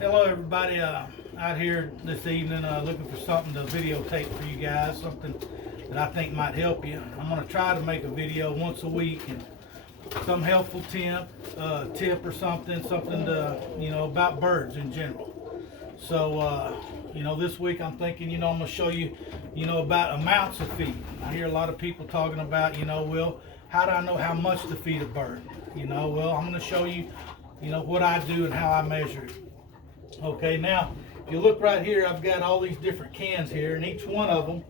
Hello everybody, out here this evening looking for something to videotape for you guys, something that I think might help you. I'm going to try to make a video once a week and some helpful tip or something to, about birds in general. So, this week I'm thinking, I'm going to show you, about amounts of feed. I hear a lot of people talking about, well, how do I know how much to feed a bird? Well, I'm going to show you, what I do and how I measure it. Okay, now if you look right here, I've got all these different cans here, and each one of them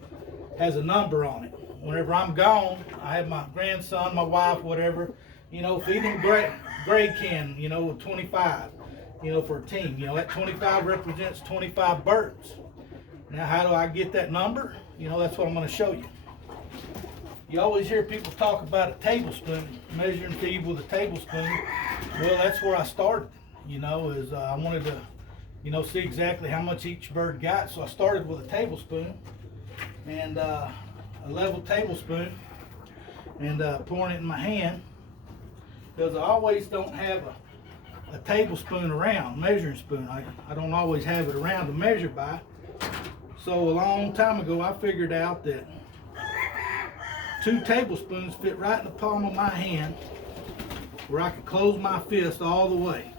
has a number on it. Whenever I'm gone, I have my grandson, my wife, whatever, feed them gray can, with 25, for a team. That 25 represents 25 birds. Now, how do I get that number? That's what I'm going to show you. You always hear people talk about a tablespoon, measuring feed with a tablespoon. Well, that's where I started, I wanted to see exactly how much each bird got. So I started with a tablespoon and a level tablespoon and pouring it in my hand, because I always don't have a tablespoon around, measuring spoon. I don't always have it around to measure by. So a long time ago I figured out that 2 tablespoons fit right in the palm of my hand, where I could close my fist all the way.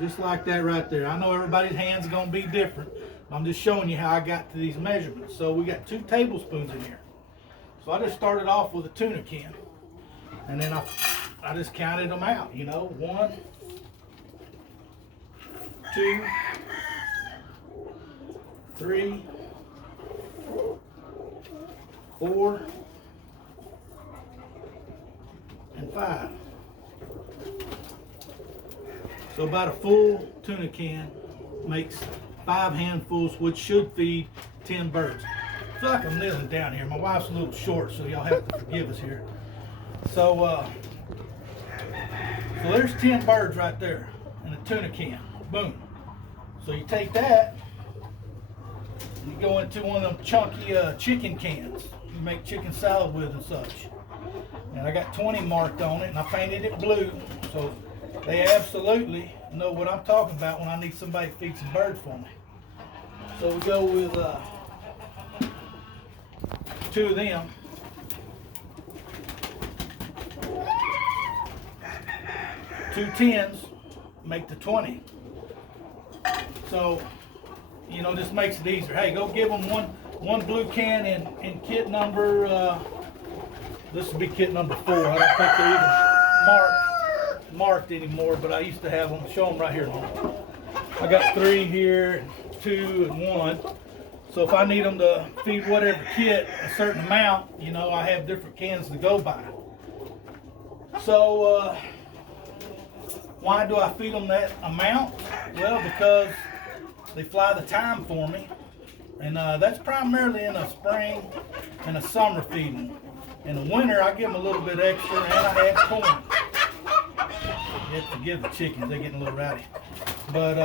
Just like that right there. I know everybody's hands are going to be different. I'm just showing you how I got to these measurements. So we got 2 tablespoons in here. So I just started off with a tuna can. And then I just counted them out, 1, 2, 3, 4, and 5. So about a full tuna can makes 5 handfuls, which should feed 10 birds. I feel like I'm kneeling down here. My wife's a little short, so y'all have to forgive us here. So there's 10 birds right there in a tuna can. Boom. So you take that, you go into one of them chunky chicken cans you make chicken salad with and such. And I got 20 marked on it, and I painted it blue, so they absolutely know what I'm talking about when I need somebody to feed some birds for me. So we go with 2 of them. Two 10s make the 20. So, this makes it easier. Hey, go give them one blue can in kit number, this will be kit number 4. I don't think they're even marked anymore, but I used to have them. Show them right here. I got 3 here, 2 and 1. So if I need them to feed whatever kit a certain amount, I have different cans to go by. So why do I feed them that amount? Well, because they fly the time for me, and that's primarily in the spring and the summer feeding. In the winter, I give them a little bit extra, and I add corn. You have to give the chickens, they're getting a little rowdy. But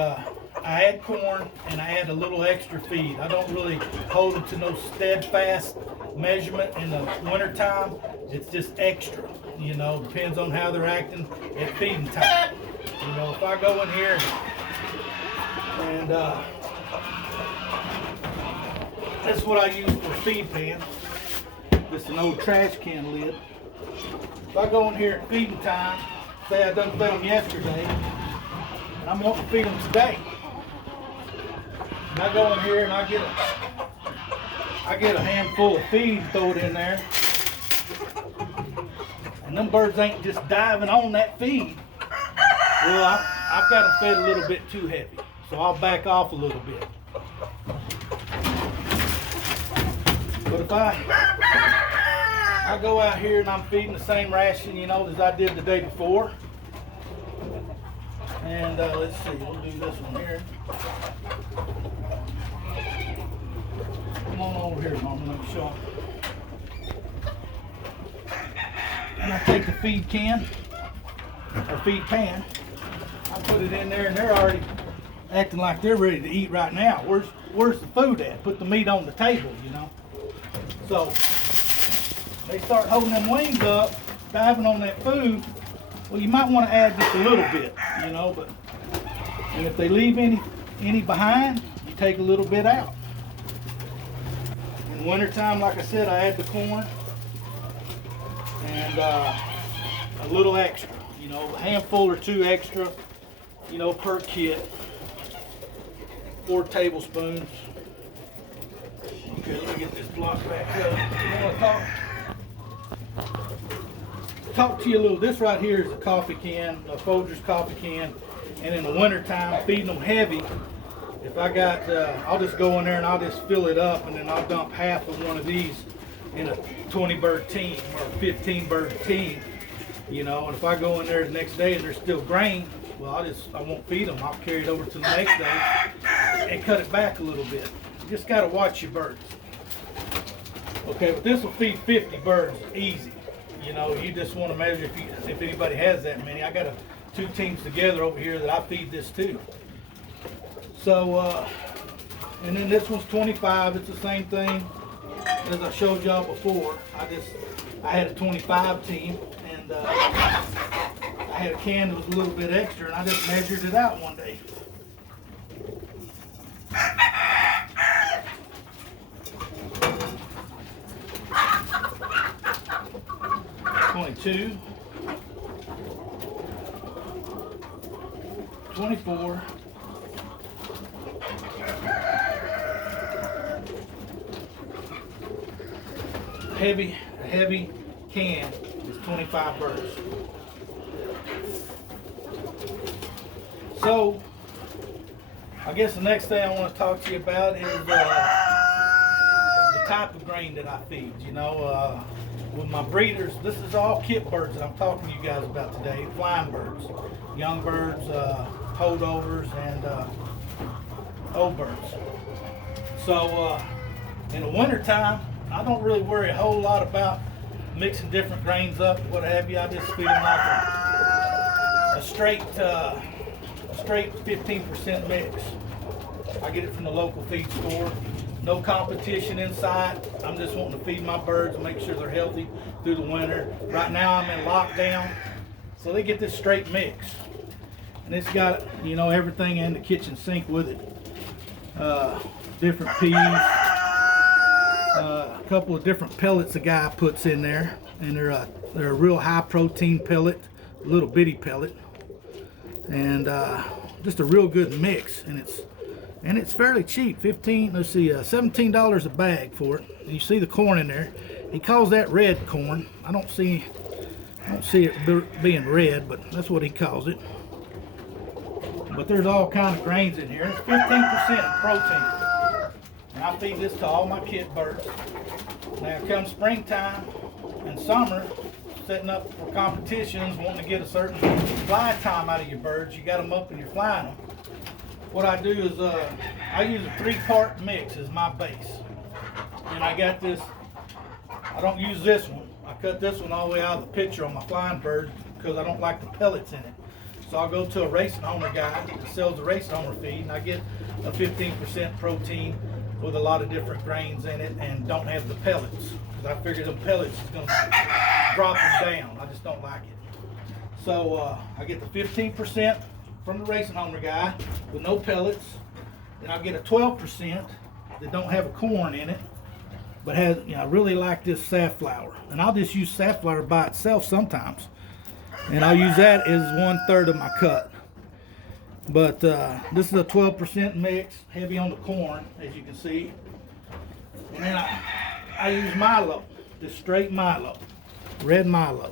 I add corn, and I add a little extra feed. I don't really hold them to no steadfast measurement in the winter time. It's just extra, depends on how they're acting at feeding time. If I go in here and that's what I use for a feed pan. Just an old trash can lid. If I go in here at feeding time, say I done fed them yesterday, and I'm wanting to feed them today, and I go in here and I get a handful of feed, throw it in there, and them birds ain't just diving on that feed. Well, I've got them fed a little bit too heavy, so I'll back off a little bit. But if I go out here and I'm feeding the same ration, as I did the day before, and let's see, we'll do this one here. Come on over here, Mama, let me show them. And I take the feed can, or feed pan, I put it in there, and they're already acting like they're ready to eat right now. Where's the food at? Put the meat on the table, So they start holding them wings up, diving on that food. Well, you might want to add just a little bit, but And if they leave any behind, you take a little bit out. In wintertime, like I said, I add the corn and a little extra, you know, a handful or two extra, you know, per kit. 4 tablespoons. Okay, let me get this block back up. I want to talk to you a little. This right here is a coffee can, a Folgers coffee can, and in the wintertime, feeding them heavy, if I got, I'll just go in there and I'll just fill it up, and then I'll dump half of one of these in a 20 bird team or a 15 bird team, you know. And if I go in there the next day and there's still grain, well, I won't feed them. I'll carry it over to the next day and cut it back a little bit. You just got to watch your birds. Okay, but this will feed 50 birds easy. You know, you just want to measure if anybody has that many. I got 2 teams together over here that I feed this to. So, and then this one's 25. It's the same thing as I showed y'all before. I had a 25 team, and I had a can that was a little bit extra, and I just measured it out one day. 22, 24, 'Heavy, a heavy can is 25 birds. So, I guess the next thing I want to talk to you about is the type of grain that I feed. You know, with my breeders, this is all kit birds that I'm talking to you guys about today. Flying birds, young birds, holdovers, and old birds. So, in the wintertime, I don't really worry a whole lot about mixing different grains up, what have you. I just feed them like a straight 15% mix. I get it from the local feed store. No competition inside. I'm just wanting to feed my birds and make sure they're healthy through the winter. Right now I'm in lockdown, so they get this straight mix. And it's got, you know, everything in the kitchen sink with it. Different peas. A couple of different pellets the guy puts in there, and they're a real high protein pellet, a little bitty pellet, and just a real good mix. And it's fairly cheap. $17 a bag for it. And you see the corn in there. He calls that red corn. I don't see it being red, but that's what he calls it. But there's all kinds of grains in here. It's 15% protein. And I feed this to all my kit birds. Now comes springtime and summer, setting up for competitions, wanting to get a certain fly time out of your birds. You got them up and you're flying them. What I do is I use a 3-part mix as my base. And I got this, I don't use this one. I cut this one all the way out of the picture on my flying bird because I don't like the pellets in it. So I'll go to a racing homer guy that sells the racing homer feed, and I get a 15% protein with a lot of different grains in it and don't have the pellets, because I figure the pellets is going to drop them down. I just don't like it. So I get the 15% from the racing homer guy with no pellets. Then I'll get a 12% that don't have a corn in it, but has, you know, I really like this safflower, and I'll just use safflower by itself sometimes, and I'll use that as 1/3 of my cut. But this is a 12% mix, heavy on the corn, as you can see. And then I use Milo, just straight Milo, red Milo.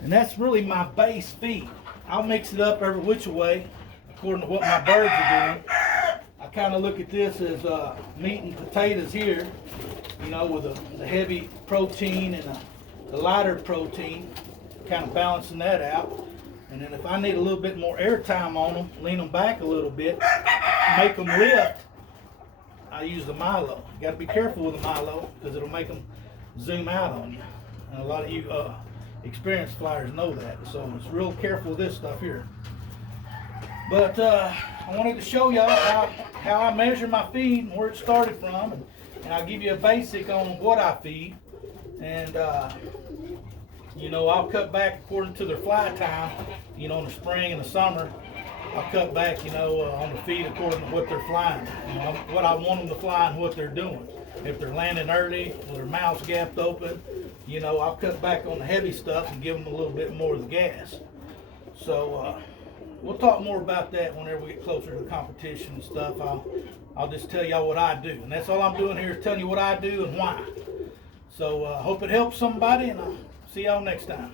And that's really my base feed. I'll mix it up every which way, according to what my birds are doing. I kind of look at this as meat and potatoes here, you know, with the heavy protein and the lighter protein, kind of balancing that out. And then if I need a little bit more air time on them, lean them back a little bit, make them lift, I use the Milo. You got to be careful with the Milo because it'll make them zoom out on you. And a lot of you experienced flyers know that. So it's real careful with this stuff here. But I wanted to show y'all how I measure my feed and where it started from. And I'll give you a basic on what I feed. And you know, I'll cut back according to their fly time, you know, in the spring and the summer. I cut back, on the feed according to what they're flying. What I want them to fly and what they're doing. If they're landing early, with their mouths gapped open, I'll cut back on the heavy stuff and give them a little bit more of the gas. So we'll talk more about that whenever we get closer to the competition and stuff. I'll just tell y'all what I do, and that's all I'm doing here is telling you what I do and why. So hope it helps somebody, and I'll see y'all next time.